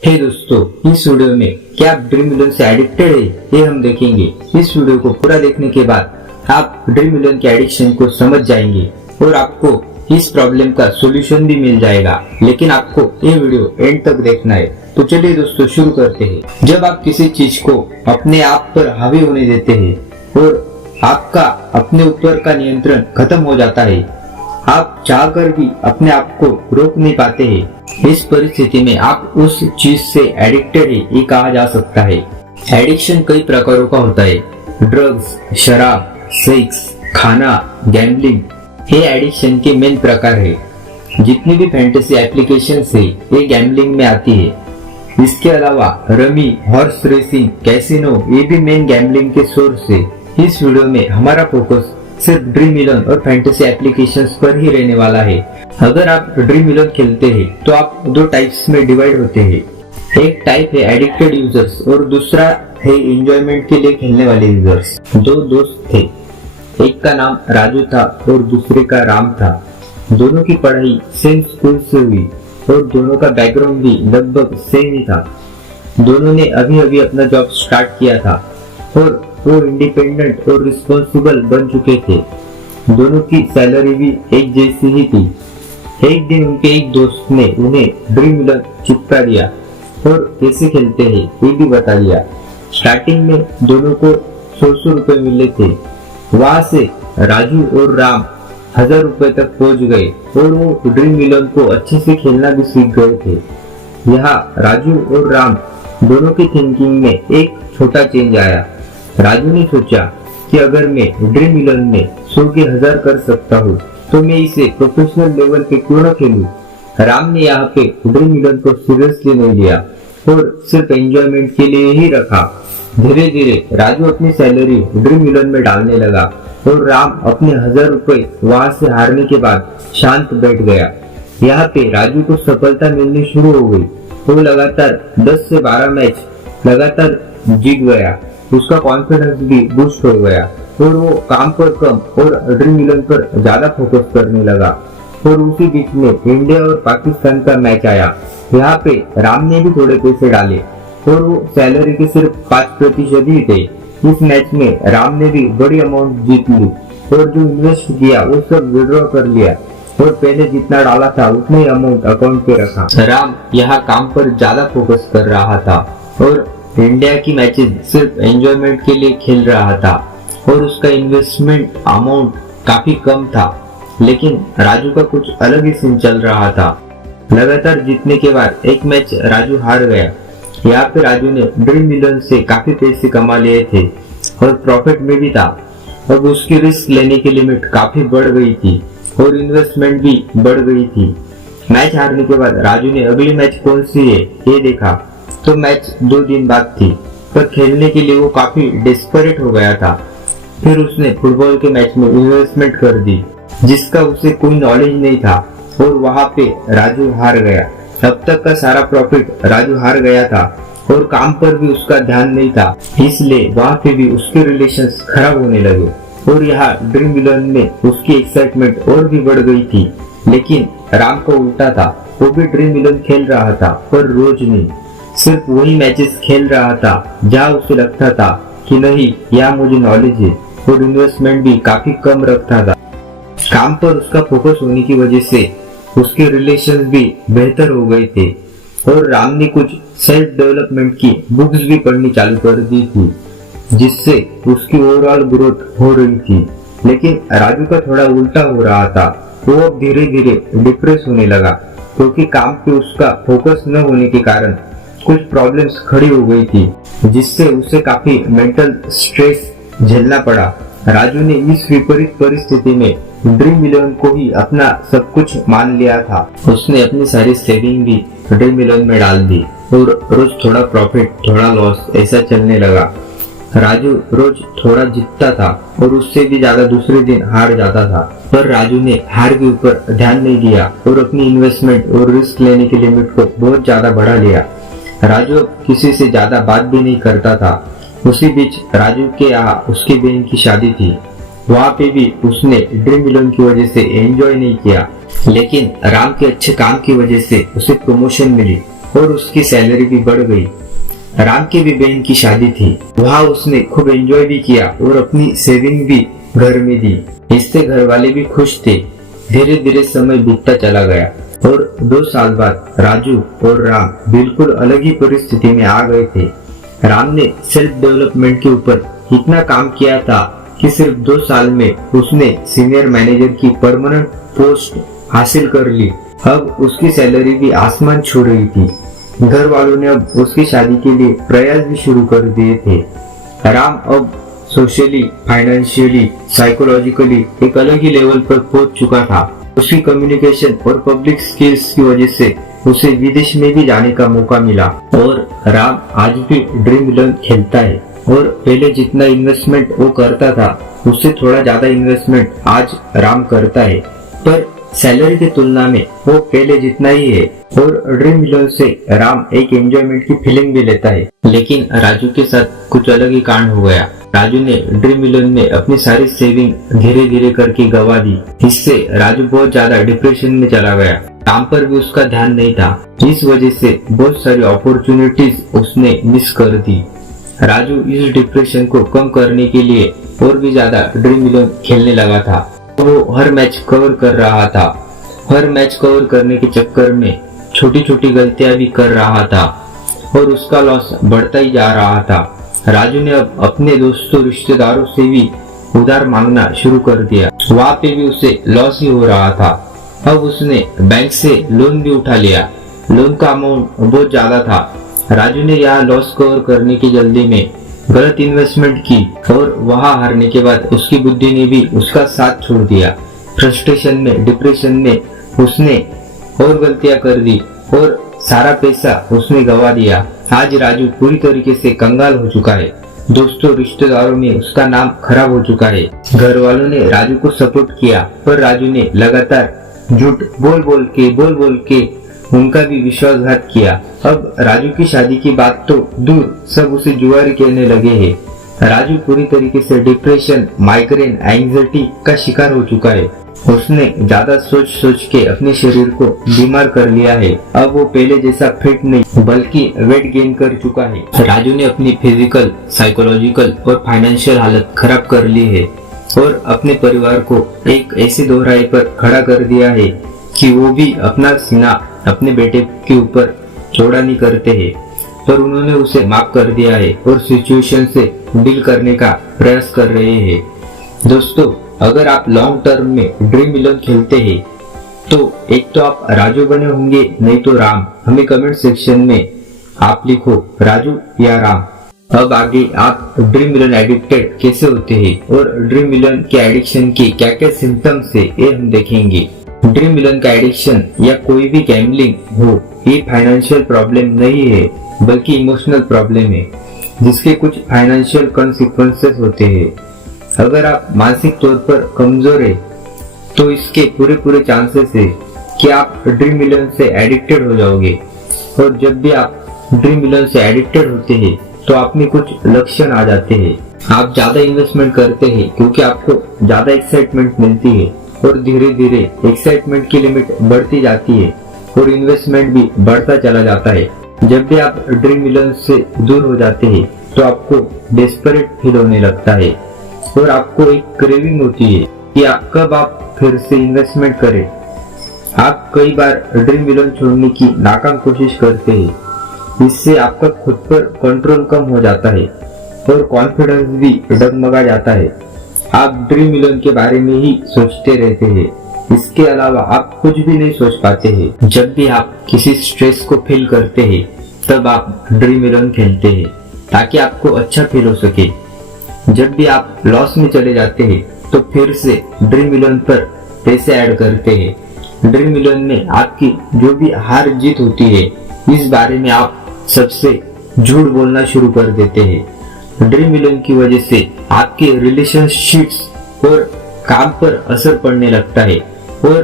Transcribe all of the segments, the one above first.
हे दोस्तों, इस वीडियो में क्या आप ड्रीम इलेवन से एडिक्टेड है ये हम देखेंगे। इस वीडियो को पूरा देखने के बाद आप ड्रीम इलेवन के एडिक्शन को समझ जाएंगे और आपको इस प्रॉब्लम का सॉल्यूशन भी मिल जाएगा। लेकिन आपको ये वीडियो एंड तक देखना है। तो चलिए दोस्तों शुरू करते हैं। जब आप किसी चीज को अपने आप पर हावी होने देते हैं और आपका अपने ऊपर का नियंत्रण खत्म हो जाता है, आप चाहकर भी अपने आप को रोक नहीं पाते हैं, इस परिस्थिति में आप उस चीज से एडिक्टेड है ये कहा जा सकता है। एडिक्शन कई प्रकारों का होता है। ड्रग्स, शराब, सेक्स, खाना, गैम्बलिंग ये एडिक्शन के मेन प्रकार है। जितनी भी फैंटेसी एप्लीकेशन है ये गैम्बलिंग में आती है। इसके अलावा रमी, हॉर्स रेसिंग, कैसीनो ये भी मेन गैम्बलिंग के सोर्स है। इस वीडियो में हमारा फोकस सिर्फ ड्रीम इलेवन और फैंटेसी एप्लीकेशंस पर ही रहने वाला है। अगर आप ड्रीम इलेवन खेलते हैं तो आप दो टाइप्स में डिवाइड होते हैं। एक टाइप है एडिक्टेड यूजर्स और दूसरा है एंजॉयमेंट के लिए खेलने वाले यूजर्स। दो दोस्त थे, एक का नाम राजू था और दूसरे का राम था। दोनों की पढ़ाई सेम स्कूल से हुई और दोनों का बैकग्राउंड भी लगभग सेम ही था। दोनों ने अभी अभी अपना जॉब स्टार्ट किया था और वो इंडिपेंडेंट और रिस्पॉन्सिबल बन चुके थे। दोनों की सैलरी भी एक जैसी ही थी। एक दिन उनके एक दोस्त ने उन्हें ड्रीम इलेवन चिपका दिया और कैसे खेलते हैं ये भी बता दिया। स्टार्टिंग में दोनों को 100 रुपए मिले थे। वहां से राजू और राम 1000 रुपए तक पहुंच गए और वो ड्रीम इलेवन को अच्छे से खेलना भी सीख गए थे। यहाँ राजू और राम दोनों की थिंकिंग में एक छोटा चेंज आया। राजू ने सोचा कि अगर मैं ड्रीम इलेवन में 100 के 1000 कर सकता हूँ तो मैं इसे प्रोफेशनल लेवल पे क्यों न खेलूं। राम ने यहाँ पे ड्रीम इलेवन को सीरियसली नहीं लिया और सिर्फ एंजॉयमेंट के लिए ही रखा। धीरे धीरे राजू अपनी सैलरी ड्रीम इलेवन में डालने लगा और राम अपने 1000 रुपए वहाँ से हारने के बाद शांत बैठ गया। यहाँ पे राजू को सफलता मिलनी शुरू हो गई। वो लगातार 10 से 12 मैच लगातार जीत गया। उसका कॉन्फिडेंस भी बूस्ट हो गया और वो काम पर कम और ड्रीम इलेवन पर ज्यादा फोकस करने लगा। और उसी बीच में इंडिया और पाकिस्तान का मैच आया। यहाँ पे राम ने भी थोड़े पैसे डाले और वो सैलरी के सिर्फ 5% ही थे। इस मैच में राम ने भी बड़ी अमाउंट जीत ली और जो इन्वेस्ट किया वो सब विड्रॉ कर लिया और पहले जितना डाला था उतना ही अमाउंट अकाउंट पे रखा। राम यहाँ काम पर ज्यादा फोकस कर रहा था और इंडिया की मैचेस सिर्फ एंजॉयमेंट के लिए खेल रहा था और उसका इन्वेस्टमेंट अमाउंट काफी कम था। लेकिन राजू का कुछ अलग ही सीन चल रहा था। लगातार जीतने के बाद एक मैच राजू हार गया। यहाँ पे राजू ने ड्रीम इलेवन से काफी पैसे कमा लिए थे और प्रॉफिट में भी था। अब उसकी रिस्क लेने की लिमिट काफी बढ़ गई थी और इन्वेस्टमेंट भी बढ़ गई थी। मैच हारने के बाद राजू ने अगली मैच कौन सी है ये देखा तो मैच 2 दिन बाद थी, पर खेलने के लिए वो काफी डेस्परेट हो गया था। फिर उसने फुटबॉल के मैच में इन्वेस्टमेंट कर दी जिसका उसे कोई नॉलेज नहीं था और वहां पे राजू हार गया। अब तक का सारा प्रॉफिट राजू हार गया था और काम पर भी उसका ध्यान नहीं था, इसलिए वहां पे भी उसके रिलेशंस खराब होने लगे। और यहाँ ड्रीम इलेवन में उसकी एक्साइटमेंट और भी बढ़ गई थी। लेकिन राम को उल्टा था, वो भी ड्रीम इलेवन खेल रहा था पर रोज नहीं, सिर्फ वही मैचेस खेल रहा था जहाँ उसे लगता था कि नहीं यहाँ मुझे नॉलेज है और इन्वेस्टमेंट भी काफी कम रखता था। काम पर उसका फोकस होने की वजह से उसके रिलेशंस भी बेहतर हो गए थे और राम ने कुछ सेल्फ डेवलपमेंट की बुक्स भी पढ़नी चालू कर दी थी जिससे उसकी ओवरऑल ग्रोथ हो रही थी। लेकिन राजू का थोड़ा उल्टा हो रहा था। वो अब धीरे धीरे डिप्रेस होने लगा क्योंकि काम पे उसका फोकस न होने के कारण कुछ प्रॉब्लम्स खड़ी हो गई थी जिससे उसे काफी मेंटल स्ट्रेस झेलना पड़ा। राजू ने इस विपरीत परिस्थिति में ड्रीम इलेवन को ही अपना सब कुछ मान लिया था। उसने अपनी सारी सेविंग भी ड्रीम इलेवन में डाल दी और रोज थोड़ा प्रॉफिट थोड़ा लॉस ऐसा चलने लगा। राजू रोज थोड़ा जीतता था और उससे भी ज्यादा दूसरे दिन हार जाता था, पर राजू ने हार के ऊपर ध्यान नहीं दिया और अपनी इन्वेस्टमेंट और रिस्क लेने की लिमिट को बहुत ज्यादा बढ़ा लिया। राजू किसी से ज्यादा बात भी नहीं करता था। उसी बीच राजू के यहाँ उसकी बहन की शादी थी। वहाँ पे भी उसने ड्रीम इलेवन की वजह से एंजॉय नहीं किया। लेकिन राम के अच्छे काम की वजह से उसे प्रमोशन मिली और उसकी सैलरी भी बढ़ गई। राम की भी बहन की शादी थी, वहाँ उसने खूब एंजॉय भी किया और अपनी सेविंग भी घर में दी। इससे घर वाले भी खुश थे। धीरे धीरे समय बीतता चला गया और 2 साल बाद राजू और राम बिल्कुल अलग ही परिस्थिति में आ गए थे। राम ने सेल्फ डेवलपमेंट के ऊपर इतना काम किया था कि सिर्फ 2 साल में उसने सीनियर मैनेजर की परमानेंट पोस्ट हासिल कर ली। अब उसकी सैलरी भी आसमान छू रही थी। घर वालों ने अब उसकी शादी के लिए प्रयास भी शुरू कर दिए थे। राम अब सोशली, फाइनेंशियली, साइकोलॉजिकली एक अलग ही लेवल पर पहुंच चुका था। उसकी कम्युनिकेशन और पब्लिक स्किल्स की वजह से उसे विदेश में भी जाने का मौका मिला। और राम आज भी ड्रीम 11 खेलता है और पहले जितना इन्वेस्टमेंट वो करता था उससे थोड़ा ज्यादा इन्वेस्टमेंट आज राम करता है, पर सैलरी की तुलना में वो पहले जितना ही है। और ड्रीम 11 से राम एक एंजॉयमेंट की फीलिंग भी लेता है। लेकिन राजू के साथ कुछ अलग ही कांड हो गया। राजू ने ड्रीम 11 में अपनी सारी सेविंग धीरे धीरे करके गवा दी। इससे राजू बहुत ज्यादा डिप्रेशन में चला गया। काम पर भी उसका ध्यान नहीं था। इस वजह से बहुत सारी अपॉर्चुनिटीज उसने मिस कर दी। राजू इस डिप्रेशन को कम करने के लिए और भी ज्यादा ड्रीम 11 खेलने लगा था। वो हर मैच कवर कर रहा था। हर मैच कवर करने के चक्कर में छोटी छोटी गलतियां भी कर रहा था और उसका लॉस बढ़ता ही जा रहा था। राजू ने अब अपने दोस्तों रिश्तेदारों से भी उधार मांगना शुरू कर दिया। वहाँ पे भी उसे लॉस ही हो रहा था। अब उसने बैंक से लोन भी उठा लिया। लोन का अमाउंट बहुत ज्यादा था। राजू ने यहाँ लॉस कवर करने की जल्दी में गलत इन्वेस्टमेंट की और वहाँ हारने के बाद उसकी बुद्धि ने भी उसका साथ छोड़ दिया। फ्रस्ट्रेशन में, डिप्रेशन में उसने और गलतियां कर दी और सारा पैसा उसने गवा दिया। आज राजू पूरी तरीके से कंगाल हो चुका है। दोस्तों रिश्तेदारों में उसका नाम खराब हो चुका है। घर वालों ने राजू को सपोर्ट किया, पर राजू ने लगातार झूठ बोल बोल के उनका भी विश्वासघात किया। अब राजू की शादी की बात तो दूर, सब उसे जुआरी कहने लगे हैं। राजू पूरी तरीके से डिप्रेशन, माइग्रेन, एंजाइटी का शिकार हो चुका है। उसने ज्यादा सोच के अपने शरीर को बीमार कर लिया है। अब वो पहले जैसा फिट नहीं बल्कि वेट गेन कर चुका है। राजू ने अपनी फिजिकल, साइकोलॉजिकल और फाइनेंशियल हालत खराब कर ली है और अपने परिवार को एक ऐसे दोहराए पर खड़ा कर दिया है कि वो भी अपना सीना अपने बेटे के ऊपर चौड़ा नहीं करते हैं। पर उन्होंने उसे माफ कर दिया है और सिचुएशन से डील करने का प्रयास कर रहे हैं। दोस्तों अगर आप लॉन्ग टर्म में ड्रीम 11 खेलते हैं तो एक तो आप राजू बने होंगे, नहीं तो राम। हमें कमेंट सेक्शन में आप लिखो राजू या राम। अब आगे आप ड्रीम 11 एडिक्टेड कैसे होते हैं और ड्रीम 11 के एडिक्शन की क्या क्या सिम्टम्स है ये हम देखेंगे। ड्रीम 11 का एडिक्शन या कोई भी गैम्बलिंग हो, ये फाइनेंशियल प्रॉब्लम नहीं है बल्कि इमोशनल प्रॉब्लम है जिसके कुछ फाइनेंशियल कॉन्सिक्वेंसेस होते हैं। अगर आप मानसिक तौर पर कमजोर है तो इसके पूरे चांसेस है कि आप ड्रीम 11 से एडिक्टेड हो जाओगे। और जब भी आप ड्रीम 11 से एडिक्टेड होते हैं तो आप में कुछ लक्षण आ जाते हैं। आप ज्यादा इन्वेस्टमेंट करते हैं क्योंकि आपको ज्यादा एक्साइटमेंट मिलती है और धीरे धीरे एक्साइटमेंट की लिमिट बढ़ती जाती है और इन्वेस्टमेंट भी बढ़ता चला जाता है। जब भी आप ड्रीम 11 से दूर हो जाते हैं तो आपको डेस्परेट फील होने लगता है और आपको एक क्रेविंग होती है कि कब आप फिर से इन्वेस्टमेंट करें। आप कई बार ड्रीम 11 छोड़ने की नाकाम कोशिश करते हैं। इससे आपका खुद पर कंट्रोल कम हो जाता है और कॉन्फिडेंस भी डगमगा जाता है। आप ड्रीम 11 के बारे में ही सोचते रहते हैं। इसके अलावा आप कुछ भी नहीं सोच पाते हैं। जब भी आप किसी स्ट्रेस को फील करते हैं तब आप ड्रीम 11 खेलते हैं ताकि आपको अच्छा फील हो सके। जब भी आप लॉस में चले जाते हैं तो फिर से ड्रीम 11 पर पैसे ऐड करते हैं। ड्रीम 11 में आपकी जो भी हार जीत होती है इस बारे में आप सबसे झूठ बोलना शुरू कर देते हैं। ड्रीम 11 की वजह से आपके रिलेशनशिप्स और काम पर असर पड़ने लगता है और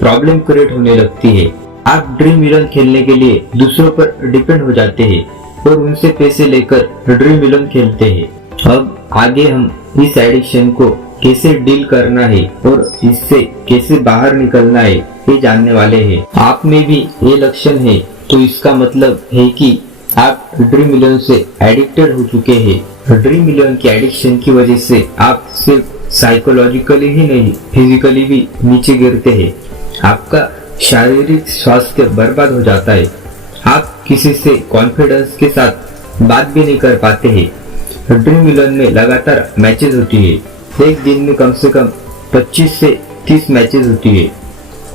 प्रॉब्लम क्रिएट होने लगती है। आप ड्रीम 11 खेलने के लिए दूसरों पर डिपेंड हो जाते हैं और उनसे पैसे लेकर ड्रीम 11 खेलते हैं। अब आगे हम इस एडिक्शन को कैसे डील करना है और इससे कैसे बाहर निकलना है ये जानने वाले हैं। आप में भी ये लक्षण है तो इसका मतलब है कि आप ड्रीम मिलियन से एडिक्टेड हो चुके हैं। ड्रीम मिलियन की एडिक्शन की वजह से आप सिर्फ साइकोलॉजिकली ही नहीं, फिजिकली भी नीचे गिरते हैं। आपका शारीरिक स्वास्थ्य बर्बाद हो जाता है। आप किसी से कॉन्फिडेंस के साथ बात भी नहीं कर पाते हैं। ड्रीम मिलियन में लगातार मैचेस होती है। एक दिन में कम से कम 25 से 30 मैचेस होती है,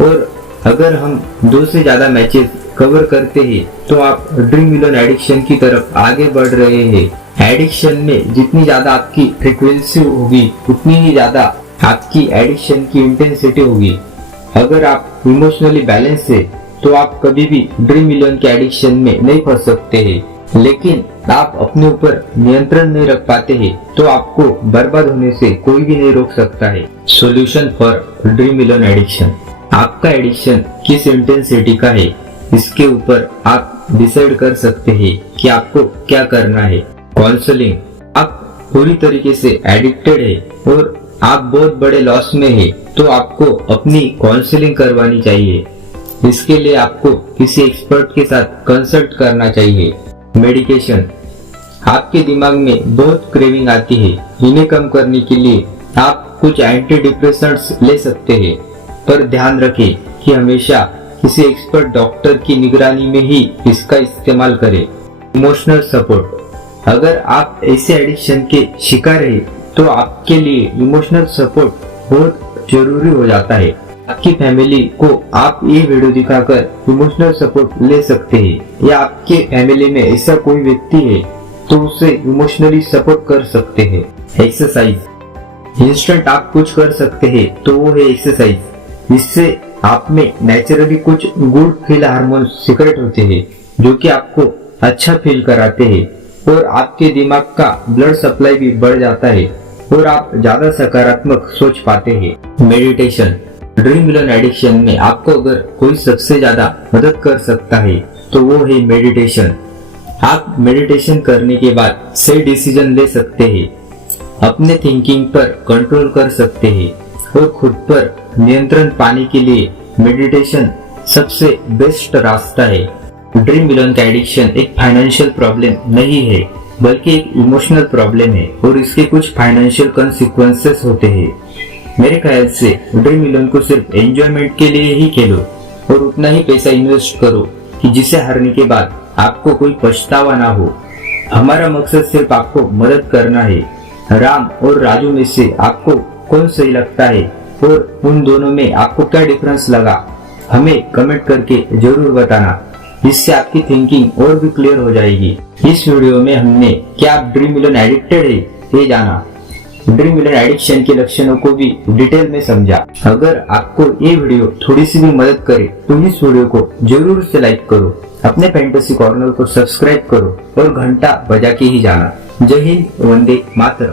और अगर हम 2 से ज्यादा मैचेस कवर करते हैं तो आप ड्रीम मिलियन एडिक्शन की तरफ आगे बढ़ रहे हैं। एडिक्शन में जितनी ज्यादा आपकी फ्रीक्वेंसी होगी उतनी ही ज्यादा आपकी एडिक्शन की इंटेंसिटी होगी। अगर आप इमोशनली बैलेंस है तो आप कभी भी ड्रीम मिलियन के एडिक्शन में नहीं फंस सकते हैं। लेकिन आप अपने ऊपर नियंत्रण नहीं रख पाते हैं तो आपको बर्बाद होने से कोई भी नहीं रोक सकता है। Solution for dream million addiction. आपका एडिक्शन किस इंटेंसिटी का है, इसके ऊपर आप डिसाइड कर सकते हैं कि आपको क्या करना है। काउंसलिंग। आप पूरी तरीके से एडिक्टेड है और आप बहुत बड़े लॉस में है तो आपको अपनी काउंसलिंग करवानी चाहिए। इसके लिए आपको किसी एक्सपर्ट के साथ कंसल्ट करना चाहिए। मेडिकेशन। आपके दिमाग में बहुत क्रेविंग आती है, इन्हें कम करने के लिए आप कुछ एंटी डिप्रेसेंट्स ले सकते हैं, पर ध्यान रखें कि हमेशा किसी एक्सपर्ट डॉक्टर की निगरानी में ही इसका इस्तेमाल करें। Emotional support. अगर आप ऐसे एडिक्शन के शिकार हैं तो आपके लिए इमोशनल सपोर्ट बहुत जरूरी हो जाता है। आपकी फैमिली को आप ये वीडियो दिखाकर इमोशनल सपोर्ट ले सकते हैं, या आपके फैमिली में ऐसा कोई व्यक्ति है तो उसे इमोशनली सपोर्ट कर सकते हैं। एक्सरसाइज। इंस्टेंट आप कुछ कर सकते हैं तो वो है एक्सरसाइज। इससे आप में नेचुरली कुछ गुड फील हार्मोन सीक्रेट होते हैं जो कि आपको अच्छा फील कराते हैं, और आपके दिमाग का ब्लड सप्लाई भी बढ़ जाता है और आप ज्यादा सकारात्मक सोच पाते हैं। मेडिटेशन। ड्रीम मिलियन एडिक्शन में आपको अगर कोई सबसे ज्यादा मदद कर सकता है तो वो है मेडिटेशन। आप मेडिटेशन करने के बाद सही डिसीजन ले सकते हैं, अपने थिंकिंग पर कंट्रोल कर सकते हैं और खुद पर नियंत्रण पाने के लिए मेडिटेशन सबसे बेस्ट रास्ता है। ड्रीम मिलियन का एडिक्शन एक फाइनेंशियल प्रॉब्लम नहीं है बल्कि एक इमोशनल प्रॉब्लम है, और इसके कुछ फाइनेंशियल कॉन्सिक्वेंसेस होते हैं। मेरे ख्याल से ड्रीम मिलियन को सिर्फ एंजॉयमेंट के लिए ही खेलो और उतना ही पैसा इन्वेस्ट करो कि जिसे हारने के बाद आपको कोई पछतावा ना हो। हमारा मकसद सिर्फ आपको मदद करना है। राम और राजू में से आपको कौन सही लगता है और उन दोनों में आपको क्या डिफरेंस लगा, हमें कमेंट करके जरूर बताना। इससे आपकी थिंकिंग और भी क्लियर हो जाएगी। इस वीडियो में हमने क्या आप ड्रीम मिलियन एडिक्टेड है ये जाना, ड्रीम मिलियन एडिक्शन के लक्षणों को भी डिटेल में समझा। अगर आपको ये वीडियो थोड़ी सी भी मदद करे तो इस वीडियो को जरूर से लाइक करो, अपने फैंटेसी कॉर्नर को सब्सक्राइब करो और घंटा बजा के ही जाना। जय हिंद, वंदे मातरम।